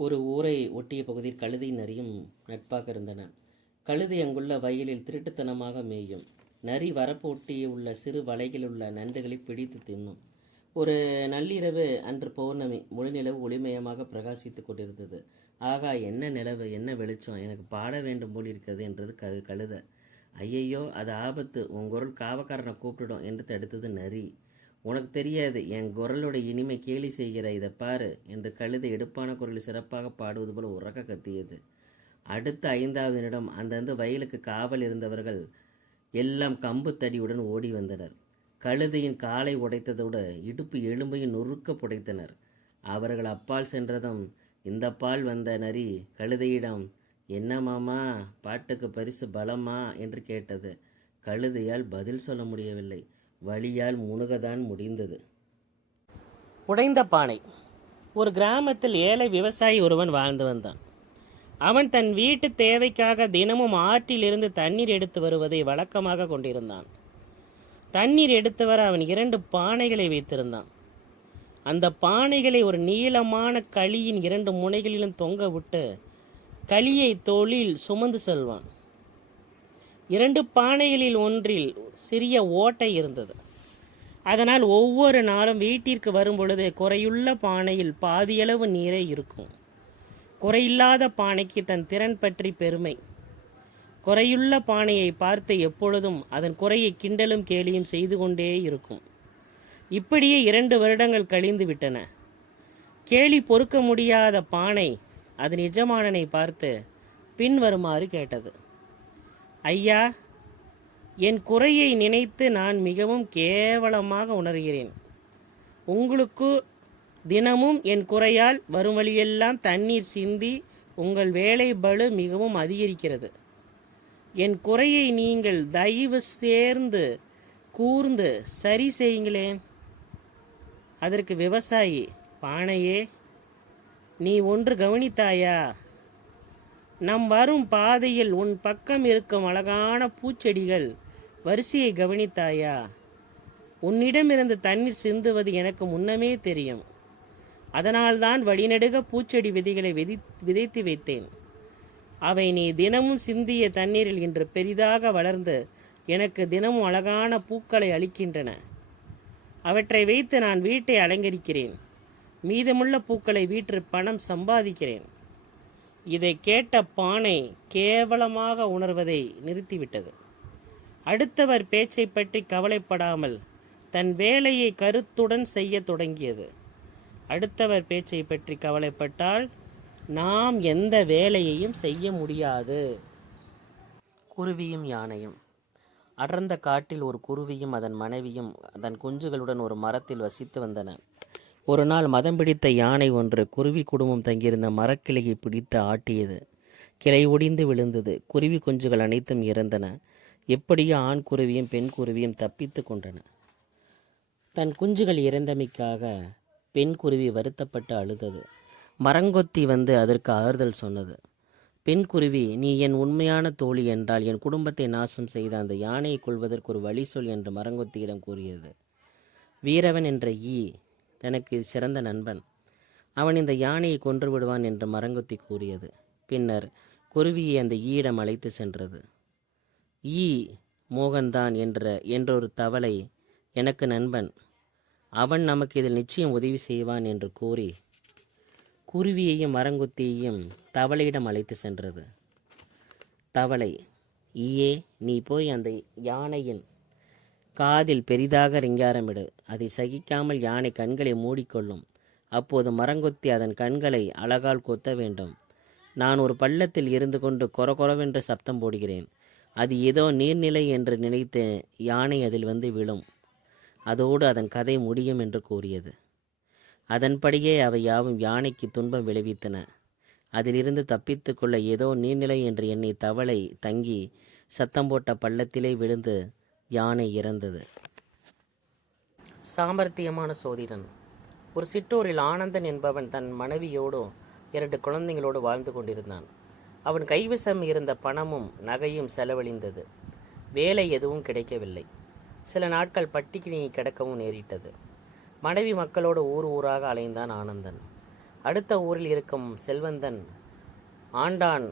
ஒரு ஊரை ஒட்டிய பகுதியில் கழுதை நரியும் நட்பாக இருந்தன. கழுதை அங்குள்ள வயலில் திருட்டுத்தனமாக மேயும். நரி வரப்பு ஒட்டிய உள்ள சிறு வலையில் உள்ள நண்டுகளை பிடித்து தின்னும். ஒரு நள்ளிரவு அன்று பௌர்ணமி. முழுநிலவு ஒளிமயமாக பிரகாசித்து கொண்டிருந்தது. ஆகா, என்ன நிலவு, என்ன வெளிச்சம்! எனக்கு பாட வேண்டும் போல் இருக்கிறது என்றது கழுத. ஐயையோ, அது ஆபத்து! உன் குரல் காவக்காரனை கூப்பிட்டுடும் என்று தடுத்தது நரி. உனக்கு தெரியாது, என் குரலோட இனிமை கேலி செய்கிற, இதை பாரு என்று கழுதை எடுப்பான குரலில் சிறப்பாக பாடுவது போல உறக்க கத்தியது. அடுத்த 5வது நிமிடம் அந்தந்த வயலுக்கு காவல் இருந்தவர்கள் எல்லாம் கம்பு தடியுடன் ஓடி வந்தனர். கழுதையின் காலை உடைத்ததோடு இடுப்பு எலும்பையும் நொறுக்க புடைத்தனர். அவர்கள் அப்பால் சென்றதும் இந்த பால் வந்த நரி கழுதையிடம், என்ன மாமா, பாட்டுக்கு பரிசு பலமா என்று கேட்டது. கழுதையால் பதில் சொல்ல முடியவில்லை. வழியால் முணுகத்தான் முடிந்தது. உடைந்த பானை. ஒரு கிராமத்தில் ஏழை விவசாயி ஒருவன் வாழ்ந்து வந்தான். அவன் தன் வீட்டு தேவைக்காக தினமும் ஆற்றிலிருந்து தண்ணீர் எடுத்து வருவதை வழக்கமாக கொண்டிருந்தான். தண்ணீர் எடுத்து வர அவன் 2 பானைகளை வைத்திருந்தான். அந்த பானைகளை ஒரு நீளமான களியின் 2 முனைகளிலும் தொங்க விட்டு களியை தோளில் சுமந்து செல்வான். 2 பானைகளில் ஒன்றில் சிறிய ஓட்டை இருந்தது. அதனால் ஒவ்வொரு நாளும் வீட்டிற்கு வரும்பொழுது குறையுள்ள பானையில் பாதியளவு நீரே இருக்கும். குறையில்லாத பானைக்கு தன் திறன் பற்றி பெருமை. குறையுள்ள பானையை பார்த்து எப்பொழுதும் அதன் குறையை கிண்டலும் கேலியும் செய்து கொண்டே இருக்கும். இப்படியே 2 வருடங்கள் கழிந்து விட்டன. கேலி பொறுக்க முடியாத பானை அதன் எஜமானனை பார்த்து பின்வருமாறு கேட்டது. ஐயா, என் குறையை நினைத்து நான் மிகவும் கேவலமாக உணர்கிறேன். உங்களுக்கு தினமும் என் குறையால் வரும் வழியெல்லாம் தண்ணீர் சிந்தி உங்கள் வேலை பளு மிகவும் அதிகரிக்கிறது. என் குறையை நீங்கள் தயவு சேர்ந்து கூர்ந்து சரி செய்யுங்களேன். அதற்கு விவசாயி, பானையே, நீ ஒன்று கவனித்தாயா? நம் வரும் பாதையில் உன் பக்கம் இருக்கும் அழகான பூச்செடிகள் வரிசையை கவனித்தாயா? உன்னிடமிருந்து தண்ணீர் சிந்துவது எனக்கு முன்னமே தெரியும். அதனால்தான் வழிநெடுக பூச்செடி விதைகளை விதைத்து வைத்தேன். அவை நீ தினமும் சிந்திய தண்ணீரில் இன்று பெரிதாக வளர்ந்து எனக்கு தினமும் அழகான பூக்களை அளிக்கின்றன. அவற்றை வைத்து நான் வீட்டை அலங்கரிக்கிறேன். மீதமுள்ள பூக்களை வீட்டு பணம் சம்பாதிக்கிறேன். இதை கேட்ட பானை கேவலமாக உணர்வதை நிறுத்திவிட்டது. அடுத்தவர் பேச்சை பற்றி கவலைப்படாமல் தன் வேலையை கருத்துடன் செய்ய தொடங்கியது. அடுத்தவர் பேச்சை பற்றி கவலைப்பட்டால் நாம் எந்த வேலையையும் செய்ய முடியாது. குருவியும் யானையும். அடர்ந்த காட்டில் ஒரு குருவியும் அதன் மனைவியும் அதன் குஞ்சுகளுடன் ஒரு மரத்தில் வசித்து வந்தன. ஒரு நாள் மதம் பிடித்த யானை ஒன்று குருவி குடும்பம் தங்கியிருந்த மரக்கிளையை பிடித்து ஆட்டியது. கிளை ஒடிந்து விழுந்தது. குருவி குஞ்சுகள் அனைத்தும் இறந்தன. எப்படியோ ஆண் குருவியும் பெண் குருவியும் தப்பித்து கொண்டன. தன் குஞ்சுகள் இறந்தமைக்காக பெண் குருவி வருத்தப்பட்டு அழுதது. மரங்கொத்தி வந்து அதற்கு ஆறுதல் சொன்னது. பெண் குருவி, நீ என் உண்மையான தோழி என்றால் என் குடும்பத்தை நாசம் செய்த அந்த யானையை கொள்வதற்கு ஒரு வழி சொல் என்று மரங்கொத்தியிடம் கூறியது. வீரவன் என்ற ஈ தனக்கு சிறந்த நண்பன். அவன் இந்த யானையை கொன்று விடுவான் என்று மரங்கொத்தி கூறியது. பின்னர் குருவியை அந்த ஈயிடம் அழைத்து சென்றது. ஈ மோகன்தான் என்றொரு தவளை எனக்கு நண்பன். அவன் நமக்கு இதில் நிச்சயம் உதவி செய்வான் என்று கூறி குருவியையும் மரங்கொத்தியையும் தவளையிடம் அழைத்து சென்றது. தவளை, ஈயே, நீ போய் அந்த யானையின் காதில் பெரிதாக ரிங்காரமிடு. அதை சகிக்காமல் யானை கண்களை மூடிக்கொள்ளும். அப்போது மரங்கொத்தி அதன் கண்களை அழகால் கொத்த வேண்டும். நான் ஒரு பள்ளத்தில் இருந்து கொண்டு கொரகொரவென்று சப்தம் போடுகிறேன். அது ஏதோ நீர்நிலை என்று நினைத்து யானை அதில் வந்து விழும். அதோடு அதன் கதை முடியும் என்று கூறியது. அதன்படியே அவை யாவும் யானைக்கு துன்பம் விளைவித்தன. அதிலிருந்து தப்பித்து கொள்ள ஏதோ நீர்நிலை என்று எண்ணி தவளை தங்கி சத்தம் போட்ட பள்ளத்திலே விழுந்து யானை இறந்தது. சாமர்த்தியமான சோதிடன். ஒரு சிற்றூரில் ஆனந்தன் என்பவன் தன் மனைவியோடு 2 குழந்தைகளோடு வாழ்ந்து கொண்டிருந்தான். அவன் கைவசம் இருந்த பணமும் நகையும் செலவழிந்தது. வேலை எதுவும் கிடைக்கவில்லை. சில நாட்கள் பட்டினி கிடக்கவும் நேரிட்டது. மனைவி மக்களோடு ஊர் ஊராக அலைந்தான் ஆனந்தன். அடுத்த ஊரில் இருக்கும் செல்வந்தன் ஆண்டான்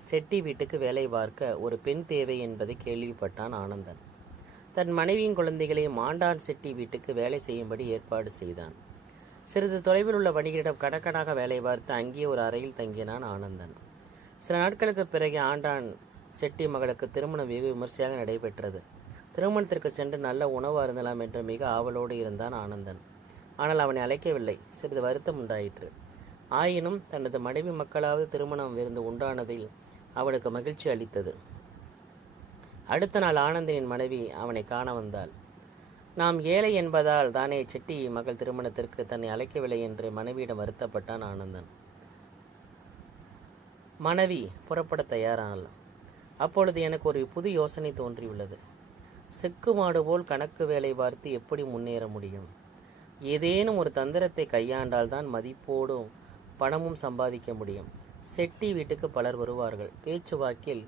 செட்டி வீட்டுக்கு வேலை பார்க்க ஒரு பெண் தேவை என்பதை கேள்விப்பட்டான் ஆனந்தன். தன் மனைவியின் குழந்தைகளையும் ஆண்டான் செட்டி வீட்டுக்கு வேலை செய்யும்படி ஏற்பாடு செய்தான். சிறிது தொலைவில் உள்ள வணிகரிடம் கடக்கடாக வேலை பார்த்து அங்கே ஒரு அறையில் தங்கினான் ஆனந்தன். சில நாட்களுக்கு பிறகு ஆண்டான் செட்டி மகளுக்கு திருமணம் வெகு விமர்சையாக நடைபெற்றது. திருமணத்திற்கு சென்று நல்ல உணவு அருந்தலாம் என்று மிக ஆவலோடு இருந்தான் ஆனந்தன். ஆனால் அவனை அழைக்கவில்லை. சிறிது வருத்தம் உண்டாயிற்று. ஆயினும் தனது மனைவி மக்களாவது திருமணம் விருந்து உண்டானதில் அவனுக்கு மகிழ்ச்சி அளித்தது. அடுத்த நாள் ஆனந்தனின் மனைவி அவனை காண வந்தாள். நாம் ஏழை என்பதால் தானே செட்டி மகள் திருமணத்திற்கு தன்னை அழைக்கவில்லை என்று மனைவியிடம் வருத்தப்பட்டான் ஆனந்தன். மனைவி புறப்பட தயாரானாள். அப்பொழுது எனக்கு ஒரு புது யோசனை தோன்றியுள்ளது. செக்கு மாடு போல் கணக்கு வேலை பார்த்து எப்படி முன்னேற முடியும்? ஏதேனும் ஒரு தந்திரத்தை கையாண்டால் தான் மதிப்போடும் பணமும் சம்பாதிக்க முடியும். செட்டி வீட்டுக்கு பலர் வருவார்கள். பேச்சுவாக்கில்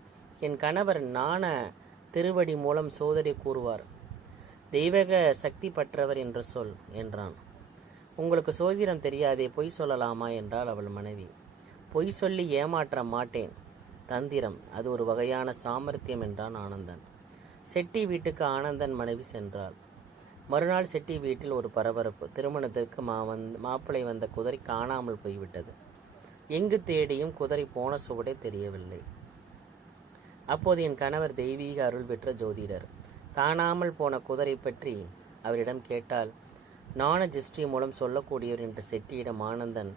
என் கணவர் நாண திருவடி மூலம் சோதனை கூறுவார். தெய்வக சக்தி பற்றவர் என்று சொல் என்றான். உங்களுக்கு சோதிடம் தெரியாதே, பொய் சொல்லலாமா என்றாள் அவள் மனைவி. பொய் சொல்லி ஏமாற்ற மாட்டேன். தந்திரம், அது ஒரு வகையான சாமர்த்தியம் என்றான் ஆனந்தன். செட்டி வீட்டுக்கு ஆனந்தன் மனைவி சென்றாள். மறுநாள் செட்டி வீட்டில் ஒரு பரபரப்பு. திருமணத்திற்கு மாப்பிள்ளை வந்த குதிரை காணாமல் போய்விட்டது. எங்கு தேடியும் குதிரை போன சுவடே தெரியவில்லை. அப்போது என் கணவர் தெய்வீக அருள் பெற்ற ஜோதிடர். காணாமல் போன குதிரை பற்றி அவரிடம் கேட்டால் நாண ஜிஸ்டி மூலம் சொல்லக்கூடியவர் என்று செட்டியிடம் ஆனந்தன்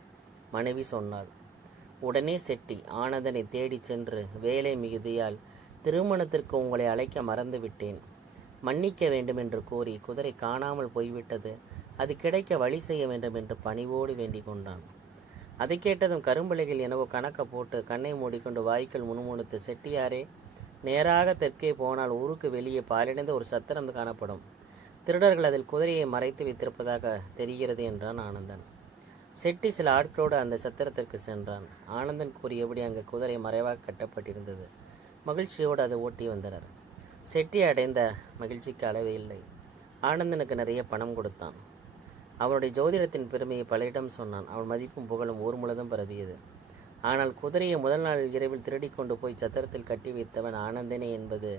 மனைவி சொன்னாள். உடனே செட்டி ஆனந்தனை தேடிச் சென்று, வேலை மிகுதியால் திருமணத்திற்கு உங்களை அழைக்க மறந்துவிட்டேன், மன்னிக்க வேண்டும் என்று கூறி குதிரை காணாமல் போய்விட்டது, அது கிடைக்க வழி செய்ய வேண்டும் என்று பணிவோடு வேண்டிக் கொண்டான். அதை கேட்டதும் கரும்பிள்ளைகள் எனவோ கணக்க போட்டு கண்ணை மூடிக்கொண்டு வாய்க்கள் முணுமுணுத்து, செட்டியாரே, நேராக தெற்கே போனால் ஊருக்கு வெளியே பாலடைந்த ஒரு சத்திரம் காணப்படும். திருடர்கள் அதில் குதிரையை மறைத்து வைத்திருப்பதாக தெரிகிறது என்றான் ஆனந்தன். செட்டி சில ஆட்களோடு அந்த சத்திரத்திற்கு சென்றான். ஆனந்தன் கூறியபடி அங்கு குதிரை மறைவாக கட்டப்பட்டிருந்தது. மகிழ்ச்சியோடு அதை ஓட்டி வந்தனர். செட்டி அடைந்த மகிழ்ச்சிக்கு அளவே இல்லை. ஆனந்தனுக்கு நிறைய பணம் கொடுத்தான். அவனுடைய ஜோதிடத்தின் பெருமையை பலரிடம் சொன்னான். அவன் மதிப்பும் புகழும் ஊர் முழுவதும் பரவியது. ஆனால் குதிரையை முதல் நாள் இரவில் திருடி கொண்டு போய் சத்திரத்தில் கட்டி வைத்தவன் ஆனந்தனே என்பது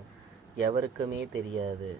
எவருக்குமே தெரியாது.